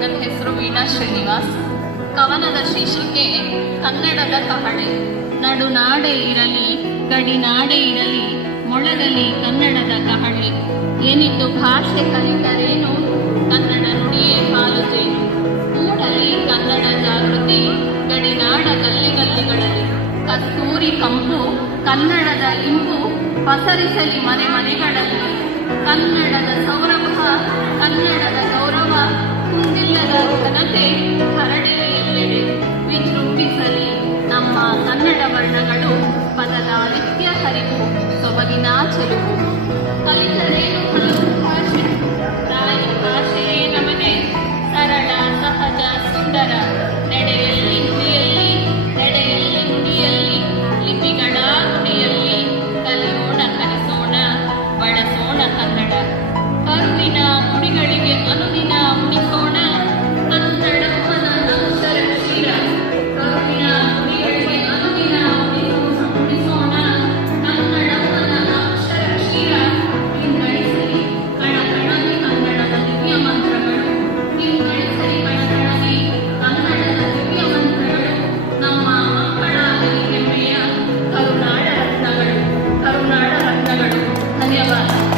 ನನ್ನ ಹೆಸರು ವೀಣಾ ಶ್ರೀನಿವಾಸ್. ಕವನದ ಶೀರ್ಷಿಕೆ ಕನ್ನಡದ ಕಹಳೆ. ನಡುನಾಡೆ ಇರಲಿ ಗಡಿನಾಡೆ ಇರಲಿ ಮೊಳಗಲಿ ಕನ್ನಡದ ಕಹಳೆ. ಏನಿದ್ದು ಭಾಷೆ ಕಲಿತರೇನು ಕನ್ನಡ ನುಡಿಯೇ ಹಾಲು ಜೇನು. ಮೂಡಲಿ ಕನ್ನಡ ಜಾಗೃತಿ ಗಡಿನಾಡ ಗಲ್ಲಿಗಲ್ಲಿಗಳಲ್ಲಿ. ಕಸ್ತೂರಿ ಕಂಪು ಕನ್ನಡದ ಇಂಪು ಪಸರಿಸಲಿ ಮನೆ ಮನೆಗಳಲ್ಲಿ. ಕನ್ನಡದ ಸೌರಭ ಕನ್ನಡದ ಗೌರವ ಕುಂದಿಲ್ಲದ ಘನತೆ ಹರಡಲಿ ಎಲ್ಲೆಡೆ. ವಿಜೃಂಭಿಸಲಿ ನಮ್ಮ ಕನ್ನಡ ವರ್ಣಗಳು. ಪದದ ನಿತ್ಯ ಹರಿವು ಸೊಬಗಿನ ಚೆಲುವು. ಕಲಿತರೆ